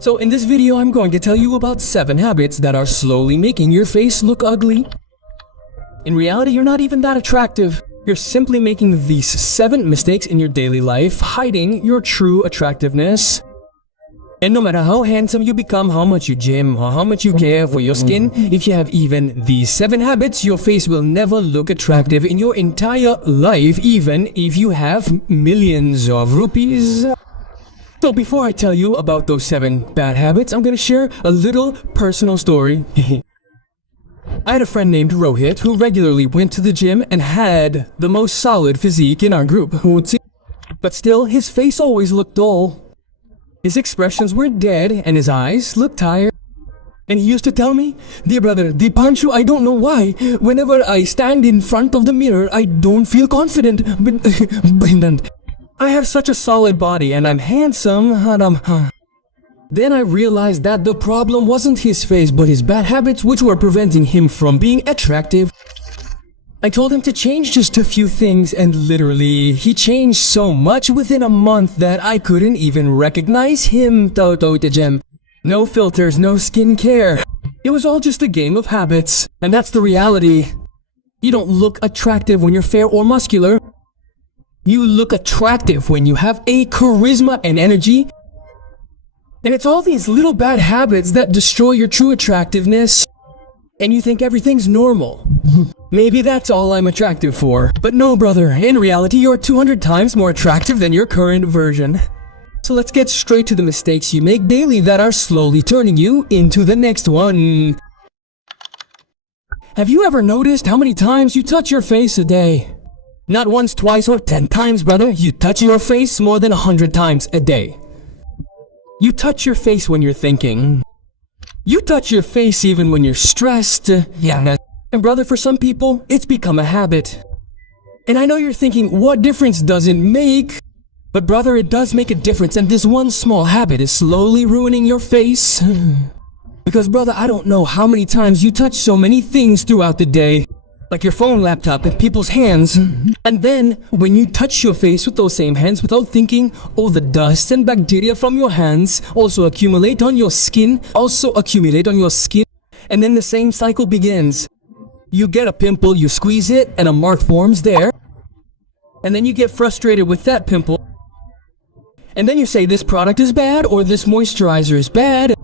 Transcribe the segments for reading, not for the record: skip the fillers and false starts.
So in this video, I'm going to tell you about 7 habits that are slowly making your face look ugly. In reality, you're not even that attractive. You're simply making these 7 mistakes in your daily life, hiding your true attractiveness. And no matter how handsome you become, how much you gym, or how much you care for your skin, if you have even these 7 habits, your face will never look attractive in your entire life, even if you have millions of rupees. So before I tell you about those 7 bad habits, I'm gonna share a little personal story. I had a friend named Rohit who regularly went to the gym and had the most solid physique in our group. But still, his face always looked dull. His expressions were dead and his eyes looked tired. And he used to tell me, "Dear brother, Dipanshu, I don't know why. Whenever I stand in front of the mirror, I don't feel confident. But I have such a solid body and I'm handsome." Then I realized that the problem wasn't his face but his bad habits which were preventing him from being attractive. I told him to change just a few things and literally he changed so much within a month that I couldn't even recognize him. No filters, no skincare. It was all just a game of habits. And that's the reality. You don't look attractive when you're fair or muscular. You look attractive when you have a charisma and energy. And it's all these little bad habits that destroy your true attractiveness. And you think everything's normal. Maybe that's all I'm attractive for. But no, brother, in reality, you're 200 times more attractive than your current version. So let's get straight to the mistakes you make daily that are slowly turning you into the next one. Have you ever noticed how many times you touch your face a day? Not once, twice, or 10 times, brother. You touch your face more than 100 times a day. You touch your face when you're thinking. You touch your face even when you're stressed. And brother, for some people, it's become a habit. And I know you're thinking, what difference does it make? But brother, it does make a difference, and this one small habit is slowly ruining your face. Because brother, I don't know how many times you touch so many things throughout the day. Like your phone, laptop, and people's hands. And then, when you touch your face with those same hands without thinking, all the dust and bacteria from your hands also accumulate on your skin. And then the same cycle begins. You get a pimple, you squeeze it, and a mark forms there. And then you get frustrated with that pimple. And then you say this product is bad, or this moisturizer is bad.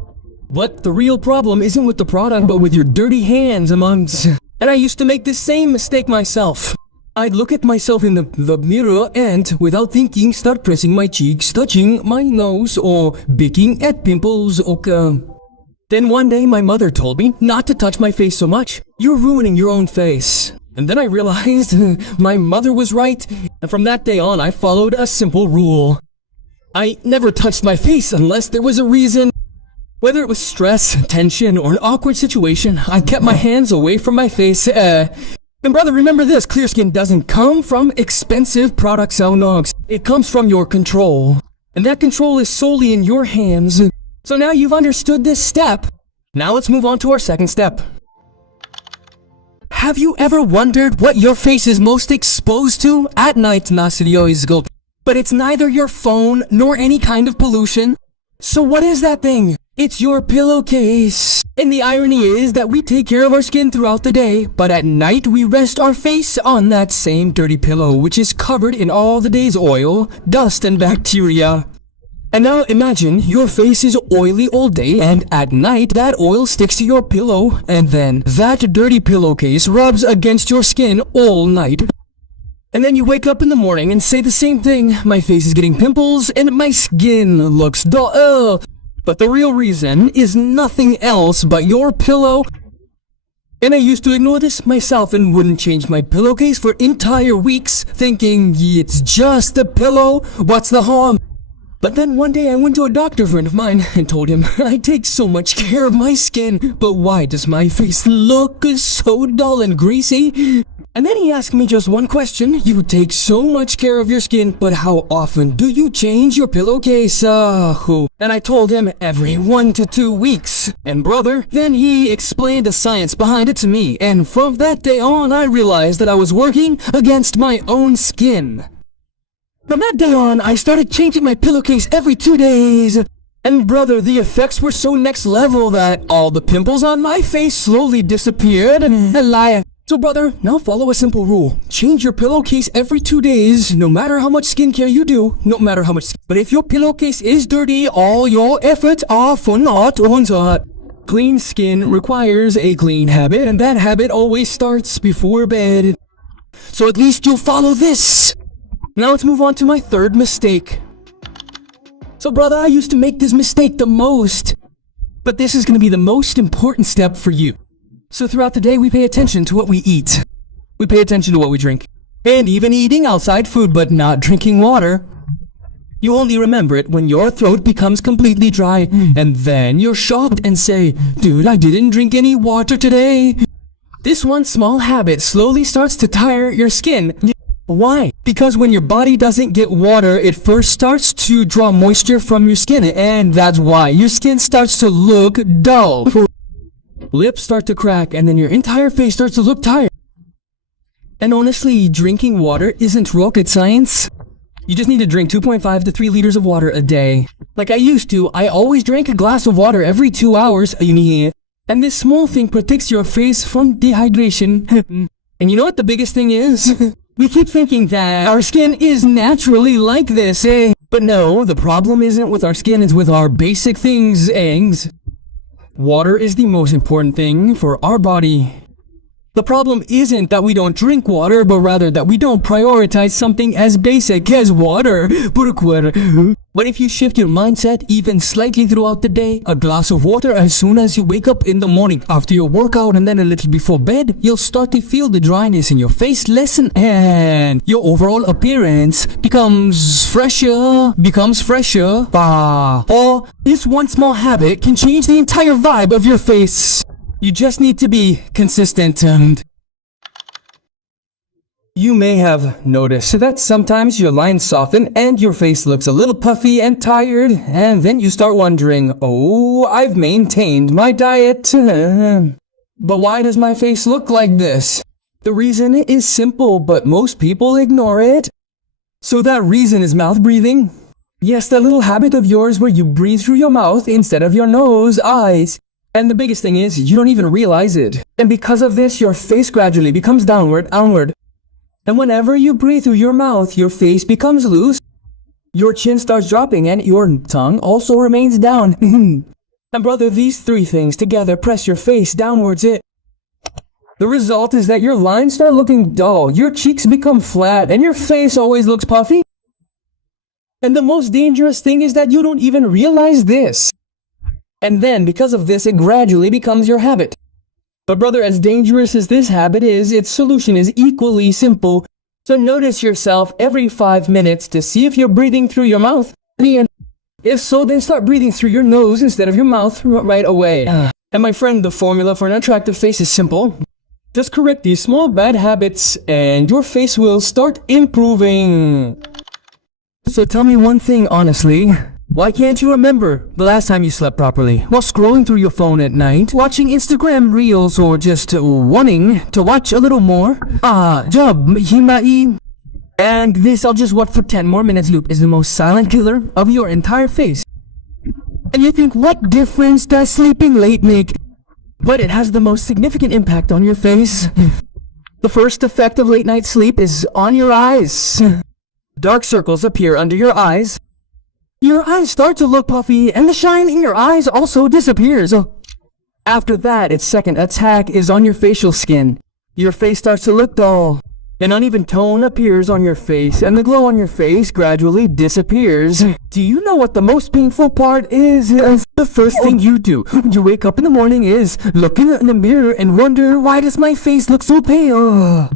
But the real problem isn't with the product, but with your dirty hands amongst... And I used to make this same mistake myself. I'd look at myself in the mirror and, without thinking, start pressing my cheeks, touching my nose, or picking at pimples, Then one day my mother told me not to touch my face so much. You're ruining your own face. And then I realized my mother was right. And from that day on, I followed a simple rule. I never touched my face unless there was a reason. Whether it was stress, tension, or an awkward situation, I kept my hands away from my face. And brother, remember this, clear skin doesn't come from expensive products, It comes from your control. And that control is solely in your hands. So now you've understood this step. Now let's move on to our second step. Have you ever wondered what your face is most exposed to? At night, but it's neither your phone nor any kind of pollution. So what is that thing? It's your pillowcase. And the irony is that we take care of our skin throughout the day, but at night we rest our face on that same dirty pillow, which is covered in all the day's oil, dust, and bacteria. And now imagine your face is oily all day, and at night that oil sticks to your pillow, and then that dirty pillowcase rubs against your skin all night. And then you wake up in the morning and say the same thing. My face is getting pimples and my skin looks dull. But the real reason is nothing else but your pillow. And I used to ignore this myself and wouldn't change my pillowcase for entire weeks, thinking it's just a pillow, what's the harm? But then one day I went to a doctor friend of mine and told him, I take so much care of my skin, but why does my face look so dull and greasy? And then he asked me just one question. You take so much care of your skin, but how often do you change your pillowcase? And I told him every 1 to 2 weeks. And brother, then he explained the science behind it to me. And from that day on, I realized that I was working against my own skin. From that day on, I started changing my pillowcase every 2 days. And brother, the effects were so next level that all the pimples on my face slowly disappeared. So brother, now follow a simple rule. Change your pillowcase every 2 days, no matter how much skincare you do, no matter how much. But if your pillowcase is dirty, all your efforts are for naught. Clean skin requires a clean habit, and that habit always starts before bed. So at least you'll follow this. Now let's move on to my third mistake. So brother, I used to make this mistake the most. But this is going to be the most important step for you. So throughout the day, we pay attention to what we eat. We pay attention to what we drink. And even eating outside food, but not drinking water. You only remember it when your throat becomes completely dry. And then you're shocked and say, dude, I didn't drink any water today. This one small habit slowly starts to tire your skin. Why? Because when your body doesn't get water, it first starts to draw moisture from your skin, and that's why your skin starts to look dull. Lips start to crack, and then your entire face starts to look tired. And honestly, drinking water isn't rocket science. You just need to drink 2.5 to 3 liters of water a day. Like I used to, I always drank a glass of water every 2 hours. And this small thing protects your face from dehydration. And you know what the biggest thing is? We keep thinking that our skin is naturally like this, But no, the problem isn't with our skin, it's with our basic things, eggs. Water is the most important thing for our body. The problem isn't that we don't drink water, but rather that we don't prioritize something as basic as water. But if you shift your mindset even slightly throughout the day, a glass of water as soon as you wake up in the morning, after your workout and then a little before bed, you'll start to feel the dryness in your face lessen and your overall appearance becomes fresher. Or this one small habit can change the entire vibe of your face. You just need to be consistent. You may have noticed that sometimes your lines soften and your face looks a little puffy and tired, and then you start wondering, oh, I've maintained my diet. But why does my face look like this? The reason is simple, but most people ignore it. So that reason is mouth breathing. Yes, that little habit of yours where you breathe through your mouth instead of your nose, eyes. And the biggest thing is, you don't even realize it. And because of this, your face gradually becomes downward. And whenever you breathe through your mouth, your face becomes loose. Your chin starts dropping and your tongue also remains down. And brother, these 3 things together press your face downwards. The result is that your lines start looking dull, your cheeks become flat, and your face always looks puffy. And the most dangerous thing is that you don't even realize this. And then, because of this, it gradually becomes your habit. But brother, as dangerous as this habit is, its solution is equally simple. So notice yourself every 5 minutes to see if you're breathing through your mouth. If so, then start breathing through your nose instead of your mouth right away. And my friend, the formula for an attractive face is simple. Just correct these small bad habits and your face will start improving. So tell me one thing honestly. Why can't you remember the last time you slept properly? While scrolling through your phone at night, watching Instagram reels, or just wanting to watch a little more? And this I'll just watch for 10 more minutes loop is the most silent killer of your entire face. And you think, what difference does sleeping late make? But it has the most significant impact on your face. The first effect of late night sleep is on your eyes. Dark circles appear under your eyes. Your eyes start to look puffy, and the shine in your eyes also disappears. After that, its second attack is on your facial skin. Your face starts to look dull. An uneven tone appears on your face, and the glow on your face gradually disappears. Do you know what the most painful part is? The first thing you do when you wake up in the morning is look in the mirror and wonder, why does my face look so pale?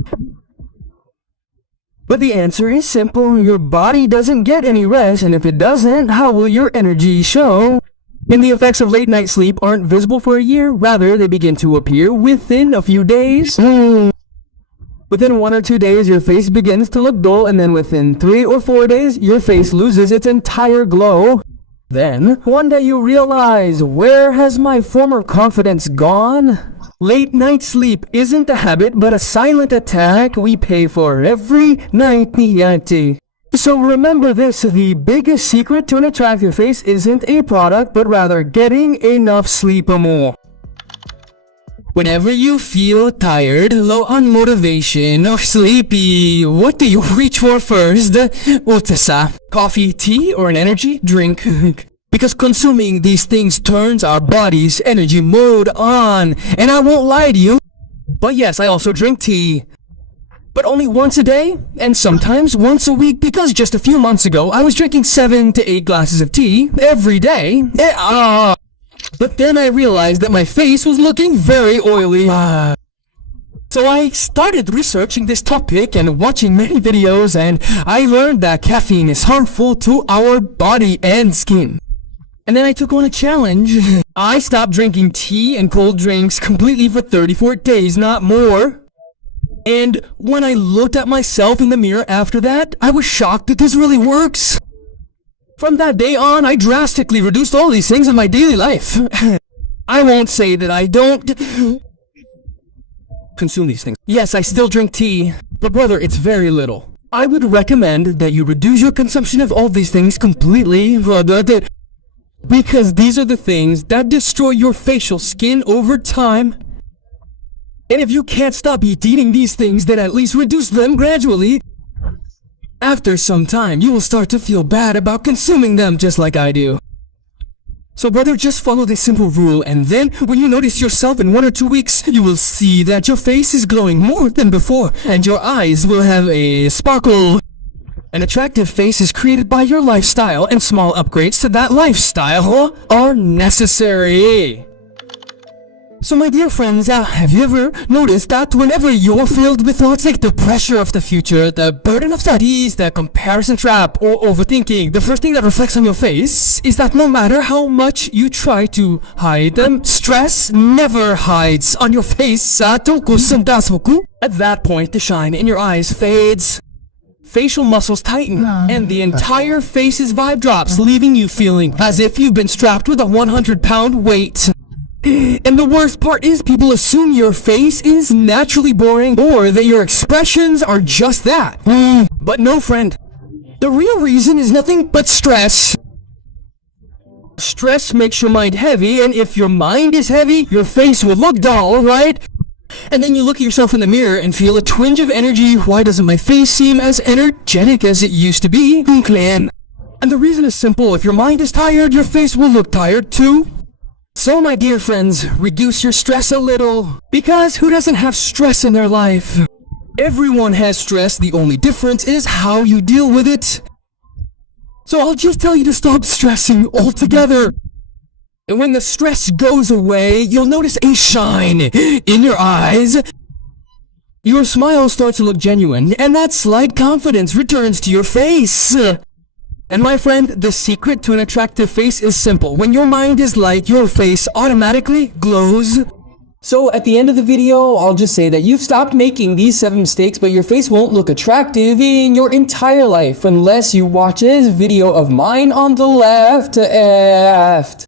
But the answer is simple. Your body doesn't get any rest, and if it doesn't, how will your energy show? And the effects of late night sleep aren't visible for a year, rather they begin to appear within a few days. Within 1 or 2 days, your face begins to look dull, and then within 3 or 4 days, your face loses its entire glow. Then, one day you realize, where has my former confidence gone? Late night sleep isn't a habit, but a silent attack we pay for every night. So remember this, the biggest secret to an attractive face isn't a product, but rather getting enough sleep more. Whenever you feel tired, low on motivation, or sleepy, what do you reach for first? Utsa. Coffee, tea, or an energy drink? Because consuming these things turns our body's energy mode on. And I won't lie to you, but yes, I also drink tea. But only once a day, and sometimes once a week, because just a few months ago, I was drinking 7 to 8 glasses of tea every day. But then I realized that my face was looking very oily. So I started researching this topic and watching many videos, and I learned that caffeine is harmful to our body and skin. And then I took on a challenge. I stopped drinking tea and cold drinks completely for 34 days, not more. And when I looked at myself in the mirror after that, I was shocked that this really works. From that day on, I drastically reduced all these things in my daily life. I won't say that I don't consume these things. Yes, I still drink tea, but brother, it's very little. I would recommend that you reduce your consumption of all these things completely, because these are the things that destroy your facial skin over time. And if you can't stop eating these things, then at least reduce them gradually. After some time, you will start to feel bad about consuming them just like I do. So brother, just follow this simple rule, and then when you notice yourself in 1 or 2 weeks, you will see that your face is glowing more than before, and your eyes will have a sparkle. An attractive face is created by your lifestyle, and small upgrades to that lifestyle are necessary. So my dear friends, have you ever noticed that whenever you're filled with thoughts like the pressure of the future, the burden of studies, the comparison trap, or overthinking, the first thing that reflects on your face is that no matter how much you try to hide them, stress never hides on your face. At that point, the shine in your eyes fades. Facial muscles tighten, and the entire face's vibe drops, leaving you feeling as if you've been strapped with a 100-pound weight. And the worst part is people assume your face is naturally boring or that your expressions are just that. But no, friend. The real reason is nothing but stress. Stress makes your mind heavy, and if your mind is heavy, your face will look dull, right? And then you look at yourself in the mirror and feel a twinge of energy. Why doesn't my face seem as energetic as it used to be? And the reason is simple. If your mind is tired, your face will look tired too. So my dear friends, reduce your stress a little, because who doesn't have stress in their life? Everyone has stress, the only difference is how you deal with it. So I'll just tell you to stop stressing altogether. And when the stress goes away, you'll notice a shine in your eyes. Your smile starts to look genuine, and that slight confidence returns to your face. And my friend, the secret to an attractive face is simple. When your mind is light, your face automatically glows. So at the end of the video, I'll just say that you've stopped making these 7 mistakes, but your face won't look attractive in your entire life unless you watch this video of mine on the left.